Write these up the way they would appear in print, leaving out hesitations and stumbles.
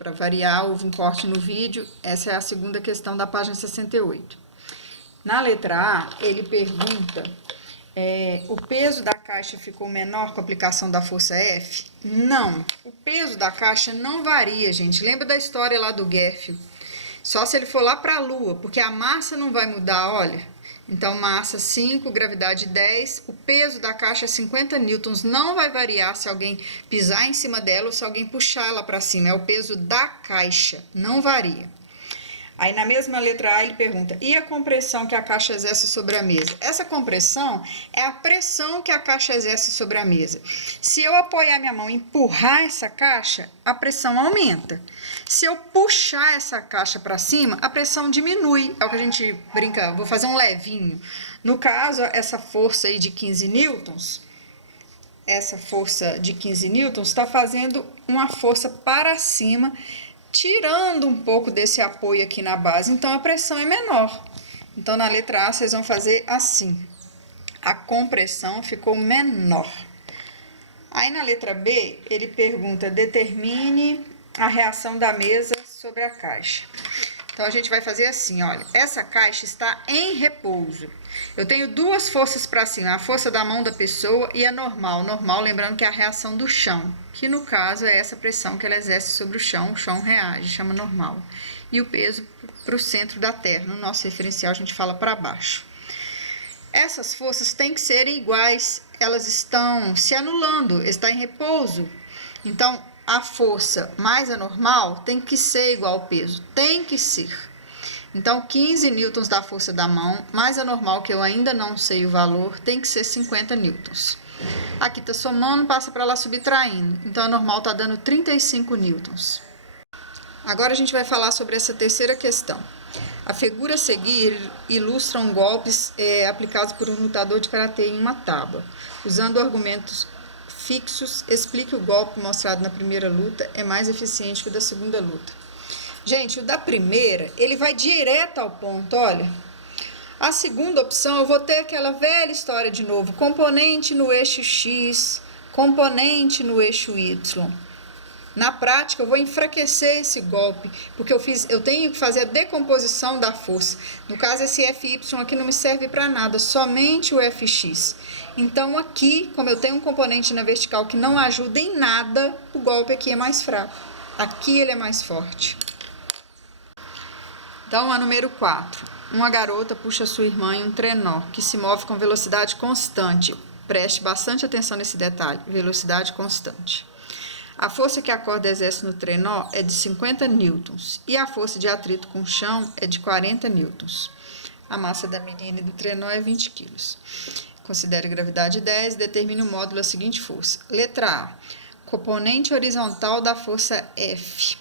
Para variar, houve um corte no vídeo. Essa é a segunda questão da página 68. Na letra A, ele pergunta, o peso da caixa ficou menor com a aplicação da força F? Não, o peso da caixa não varia, gente. Lembra da história lá do Gefio? Só se ele for lá para a Lua, porque a massa não vai mudar, olha. Então, massa 5, gravidade 10, o peso da caixa é 50 newtons, não vai variar se alguém pisar em cima dela ou se alguém puxar ela para cima, é o peso da caixa, não varia. Aí, na mesma letra A, ele pergunta, e a compressão que a caixa exerce sobre a mesa? Essa compressão é a pressão que a caixa exerce sobre a mesa. Se eu apoiar minha mão e empurrar essa caixa, a pressão aumenta. Se eu puxar essa caixa para cima, a pressão diminui. É o que a gente brinca, vou fazer um levinho. No caso, essa força aí de 15 newtons, essa força de 15 newtons está fazendo uma força para cima, tirando um pouco desse apoio aqui na base, então a pressão é menor. Então, na letra A, vocês vão fazer assim. A compressão ficou menor. Aí, na letra B, ele pergunta, determine a reação da mesa sobre a caixa. Então, a gente vai fazer assim, olha. Essa caixa está em repouso. Eu tenho duas forças para cima, a força da mão da pessoa e a normal. Normal, lembrando que é a reação do chão, que no caso é essa pressão que ela exerce sobre o chão reage, chama normal. E o peso para o centro da Terra, no nosso referencial a gente fala para baixo. Essas forças têm que ser iguais, elas estão se anulando, está em repouso. Então, a força mais a normal tem que ser igual ao peso, tem que ser. Então, 15 newtons da força da mão, mais a normal, que eu ainda não sei o valor, tem que ser 50 newtons. Aqui está somando, passa para lá subtraindo. Então, a normal está dando 35 newtons. Agora, a gente vai falar sobre essa terceira questão. A figura a seguir ilustra golpes aplicados por um lutador de karatê em uma tábua. Usando argumentos fixos, explique o golpe mostrado na primeira luta é mais eficiente que o da segunda luta. Gente, o da primeira, ele vai direto ao ponto, olha. A segunda opção, eu vou ter aquela velha história de novo. Componente no eixo X, componente no eixo Y. Na prática, eu vou enfraquecer esse golpe, porque eu tenho que fazer a decomposição da força. No caso, esse FY aqui não me serve para nada, somente o FX. Então, aqui, como eu tenho um componente na vertical que não ajuda em nada, o golpe aqui é mais fraco. Aqui ele é mais forte. Então, a número 4. Uma garota puxa sua irmã em um trenó, que se move com velocidade constante. Preste bastante atenção nesse detalhe, velocidade constante. A força que a corda exerce no trenó é de 50 newtons e a força de atrito com o chão é de 40 newtons. A massa da menina e do trenó é 20 kg. Considere a gravidade 10 e determine o módulo da seguinte força. Letra A. Componente horizontal da força F.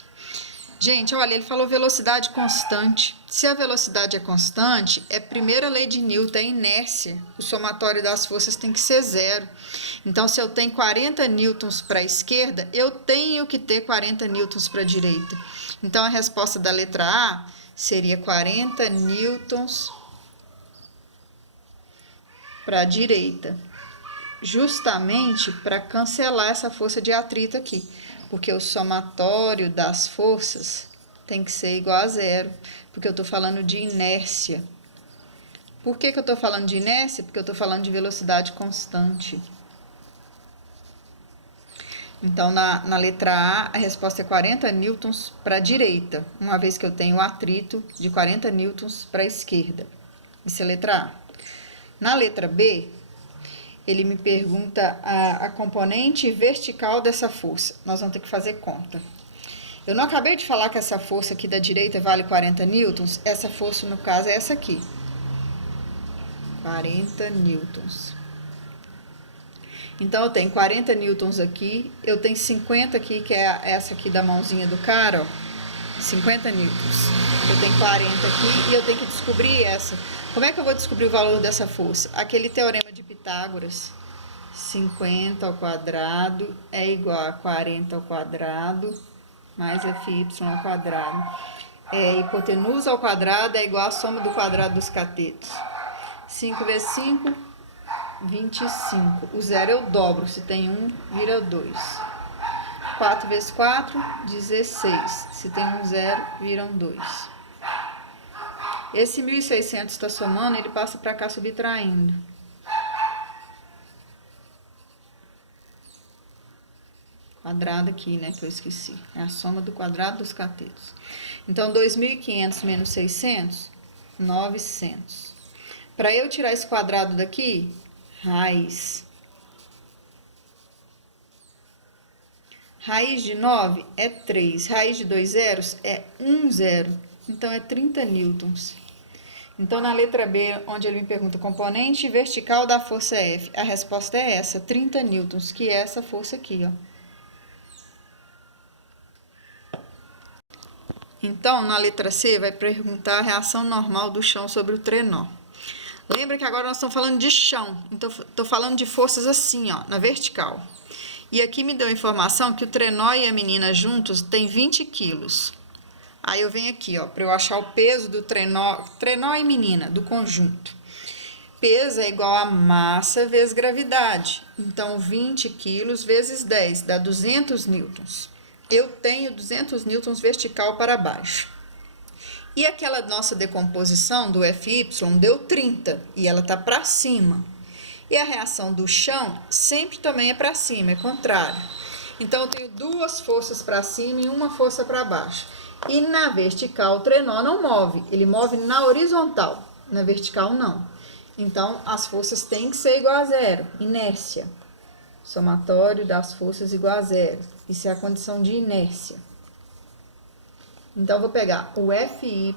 Gente, olha, ele falou velocidade constante. Se a velocidade é constante, é a primeira lei de Newton, é inércia. O somatório das forças tem que ser zero. Então, se eu tenho 40 newtons para a esquerda, eu tenho que ter 40 newtons para a direita. Então, a resposta da letra A seria 40 newtons para a direita. Justamente para cancelar essa força de atrito aqui. Porque o somatório das forças tem que ser igual a zero, porque eu estou falando de inércia. Por que eu estou falando de inércia? Porque eu estou falando de velocidade constante. Então, na letra A, a resposta é 40 newtons para a direita, uma vez que eu tenho o atrito de 40 newtons para a esquerda. Isso é a letra A. Na letra B, ele me pergunta a componente vertical dessa força. Nós vamos ter que fazer conta. Eu não acabei de falar que essa força aqui da direita vale 40 newtons? Essa força, no caso, é essa aqui. 40 newtons. Então, eu tenho 40 newtons aqui, eu tenho 50 aqui, que é essa aqui da mãozinha do cara, ó. 50 newtons. Eu tenho 40 aqui e eu tenho que descobrir essa. Como é que eu vou descobrir o valor dessa força? Aquele teorema de Pitágoras. 50 ao quadrado é igual a 40 ao quadrado mais FY ao quadrado. Hipotenusa ao quadrado é igual a soma do quadrado dos catetos. 5 vezes 5, 25. O zero eu dobro. Se tem 1, vira 2. 4 vezes 4, 16. Se tem um zero, viram 2. Esse 1.600 está somando, ele passa para cá subtraindo. Quadrado aqui, né, que eu esqueci. É a soma do quadrado dos catetos. Então, 2.500 menos 600, 900. Para eu tirar esse quadrado daqui, raiz. Raiz de 9 é 3. Raiz de 2 zeros é 1 zero. Então, é 30 newtons. Então, na letra B, onde ele me pergunta componente vertical da força F, a resposta é essa, 30 newtons, que é essa força aqui, ó. Então, na letra C, vai perguntar a reação normal do chão sobre o trenó. Lembra que agora nós estamos falando de chão, então estou falando de forças assim, ó, na vertical. E aqui me deu a informação que o trenó e a menina juntos têm 20 quilos. Aí eu venho aqui, ó, para eu achar o peso do trenó e menina, do conjunto. Peso é igual a massa vezes gravidade. Então, 20 quilos vezes 10 dá 200 newtons. Eu tenho 200 newtons vertical para baixo. E aquela nossa decomposição do FY deu 30 e ela está para cima. E a reação do chão sempre também é para cima, é contrário. Então, eu tenho duas forças para cima e uma força para baixo. E na vertical o trenó não move, ele move na horizontal, na vertical não. Então, as forças têm que ser igual a zero, inércia. Somatório das forças igual a zero. Isso é a condição de inércia. Então, eu vou pegar o FY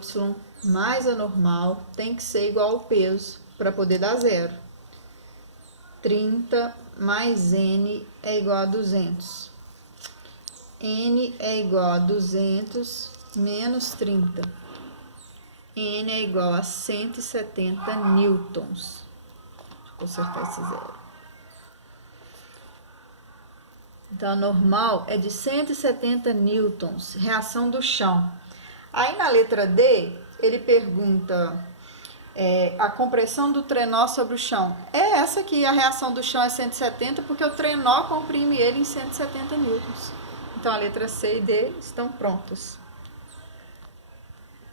mais a normal, tem que ser igual ao peso para poder dar zero. 30 mais N é igual a 200. N é igual a 200 menos 30. N é igual a 170 newtons. Deixa eu consertar esse zero. Então, a normal é de 170 newtons, reação do chão. Aí, na letra D, ele pergunta a compressão do trenó sobre o chão. É essa aqui, a reação do chão é 170, porque o trenó comprime ele em 170 newtons. Então, a letra C e D estão prontas.